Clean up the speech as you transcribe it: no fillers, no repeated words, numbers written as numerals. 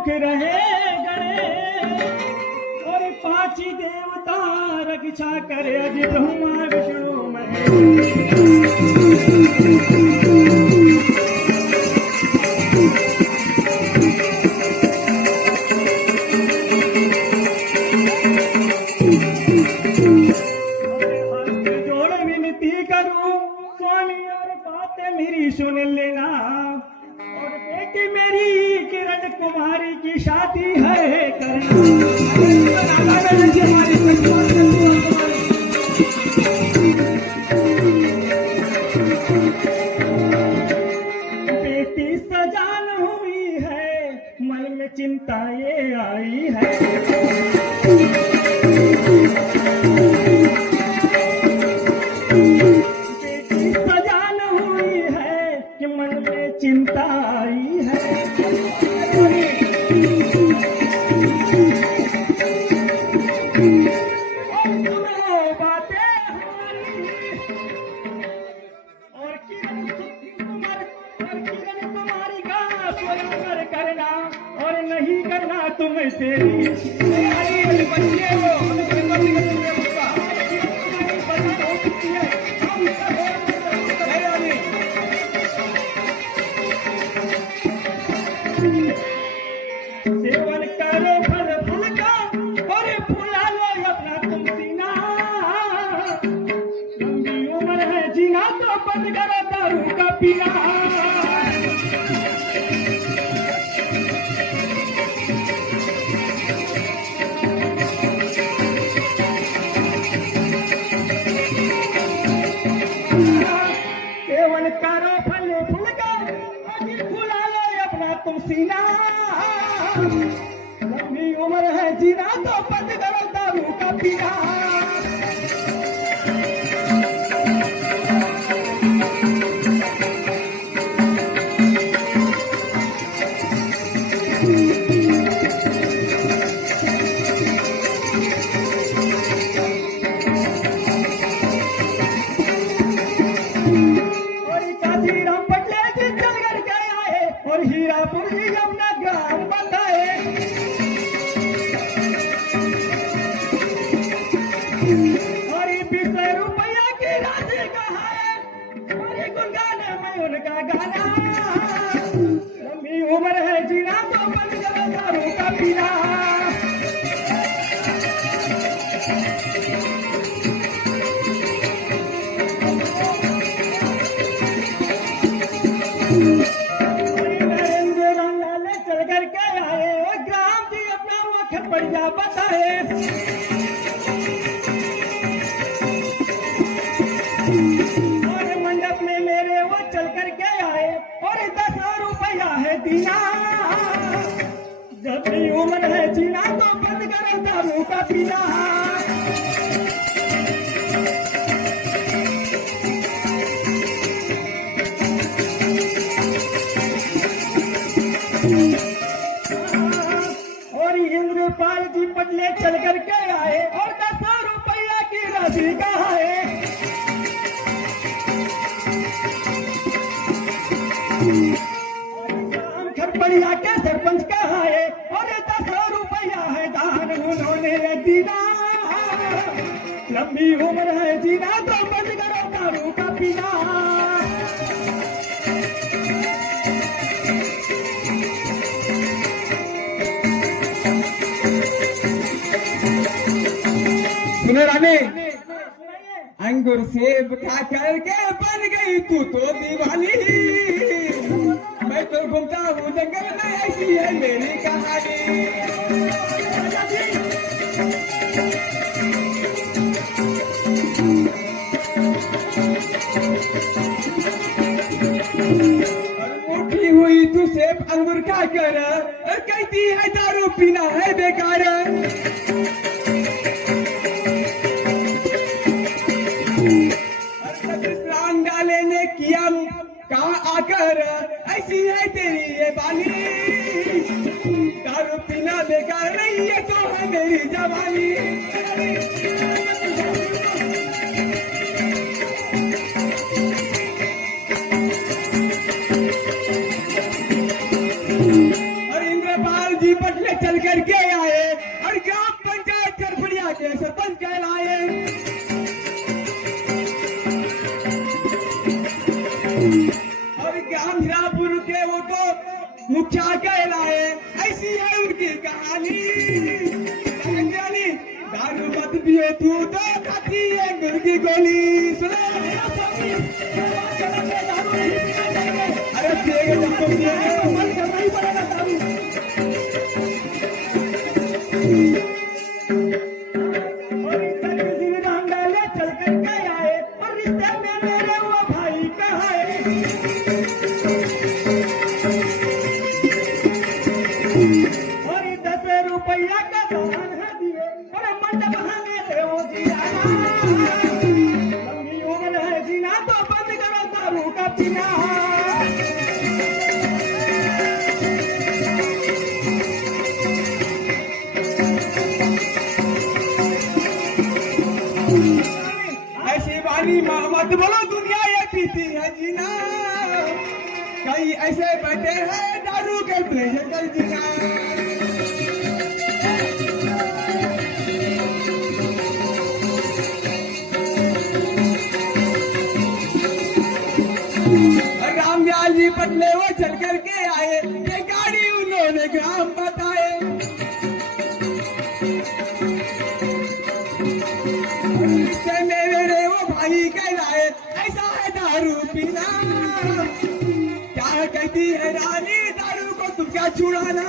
मुख रहे गणे और पांची देवता रक्षा करे अज ब्रह्मा विष्णु महेश। मेरी सुन लेना और बेटी मेरी किरण कुमारी की शादी है करना। बेटी सजान हुई है मन में चिंता ये आई है। चिंता आई है और बातें और किरण कुमारी का स्वयंवर करना और नहीं करना तुम तेरी बच्चे हो सेवन करो फल फूल का और फुला लो अपना तुम सीना। लंबी उम्र है जीना तो बंद करो दारू का पीना। सेवन करो फल फूल का और फुला लो अपना तुम सीना। लंबी उम्र है जीना तो बंद करो दारू का पीना। और काशी राम पटले जी चल कर के आए और हीरापुर जी अपना ग्राम बताए। और 20 रुपया की राशि कहा है और गुनगाने में उनका गाना। लंबी उम्र है जीना तो बंद करो दारू का पीना। चल करके आए और ग्राम जी अपना वक्त बढ़िया बताए। और मंडप में मेरे वो चल करके आए और 10 रुपया है दीना। जब भी उम्र है जीना तो बंद करो दारू का पीना। और इंद्रपाल जी पटले चल करके आए और 10 रुपया की राशि कहा है। और खरपड़िया के सरपंच कहा है और 10 रुपया है दान उन्होंने दीना। लंबी उम्र है जीना तो बंद करो दारू का पीना। सुनो रानी, अंगूर सेब खा करके बन गई तू तो दीवानी। मैं तो घूमता हूँ जंगल में, ऐसी है मेरी कहानी। उठी हुई तू सेब अंगूर खा कर कहती है दारू पीना है बेकार। डाले ने किया कहा आकर, ऐसी है तेरी ये बानी। दारू पीना बेकार नहीं, ये तो है मेरी जवानी। और इंद्रपाल जी करके आए और ग्राम पंचायत खरपड़िया के सरपंच कहलाए। और ग्राम हीरापुर के वो तो मुखिया कहलाए। ऐसी है उनकी कहानी। दारू मत पियो तू तो खाती है गुड़ की गोली। सुनो अरे पिएगा तुमको पिएगा। और इधर किसी रंगाले चल करके आए और रिश्ते में मेरे वो भाई कहाए। और 10 रुपया का दान है दिए और मंडप बहाने से वो जियाना। लंबी उम्र है जीना तो बंद करो दारू का पीना। ऐसी वाली मत बोलो दुनिया ये पीती है जीना। कई ऐसे बैठे हैं दारू के प्लेजर कर जीना। रामलाल जी पटले वो चल करके आए। ये गाड़ी उन्होंने ग्राम बताए। मेरे वो भाई कहलाए। ऐसा है दारू पीना। क्या कहती है रानी दारू को तुम क्या छुड़ाना।